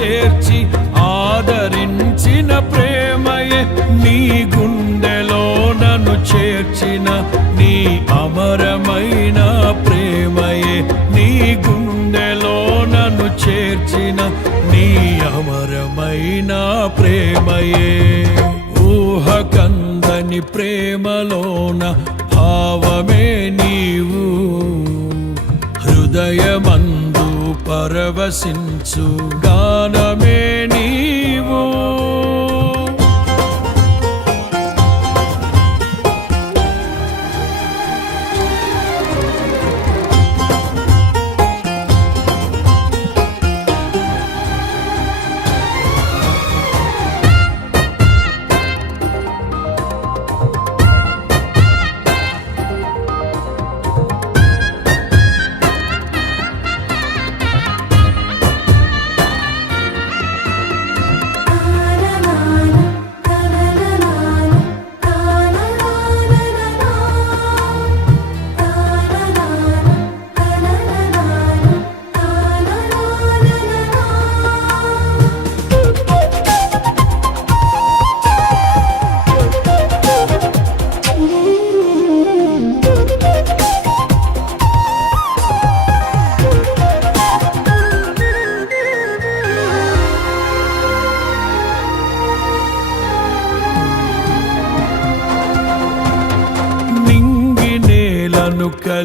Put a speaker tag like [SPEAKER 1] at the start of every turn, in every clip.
[SPEAKER 1] చేర్చి ఆదరించిన ప్రేమయే నీ గుండెలో నన్ను చేర్చిన నీ అమరమైన ప్రేమయే నీ గుండెలో నన్ను చేర్చిన నీ అమరమైన ప్రేమయే. ఊహ కందని ప్రేమలోన భావమే నీవు. హృదయమందు పరవశించు గానమే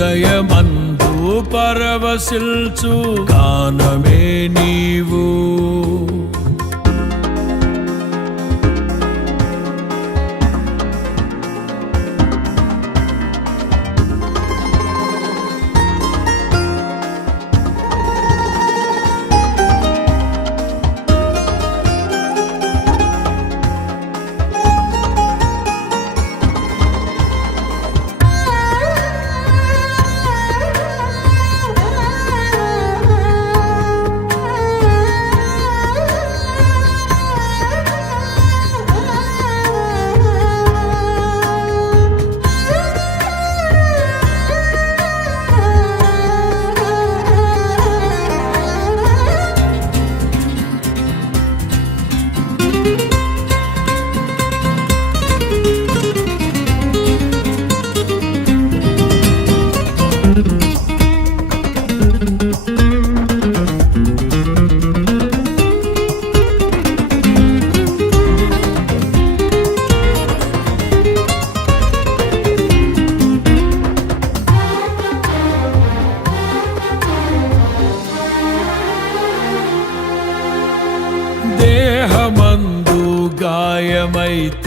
[SPEAKER 1] హృదయమందు పరవశిల్చు గానమే నీవు.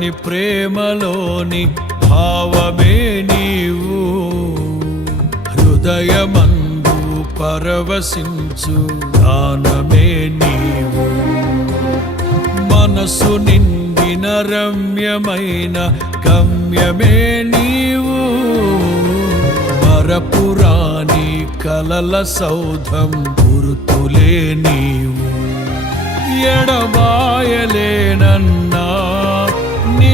[SPEAKER 1] కందని ప్రేమలోని భావమే నీవు. హృదయమందు పరవశించు దానమే నీవు. మనసు నిండిన రమ్యమైన గమ్యమే నీవు. మరపురాని కలల సౌధం గురుతులే నీవు. ఎడబాయలేనన్నా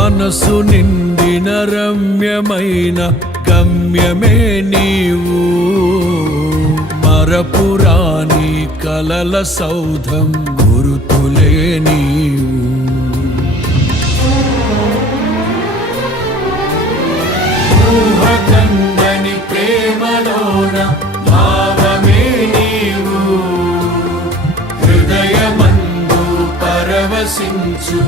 [SPEAKER 1] మనసు నిండిన రమ్యమైన గమ్యమే నీవు. మరపురాణి కలల సౌధం గురుతులే నీవు. ఊహకందని ప్రేమలోన భావమే హృదయమందు పరవశించు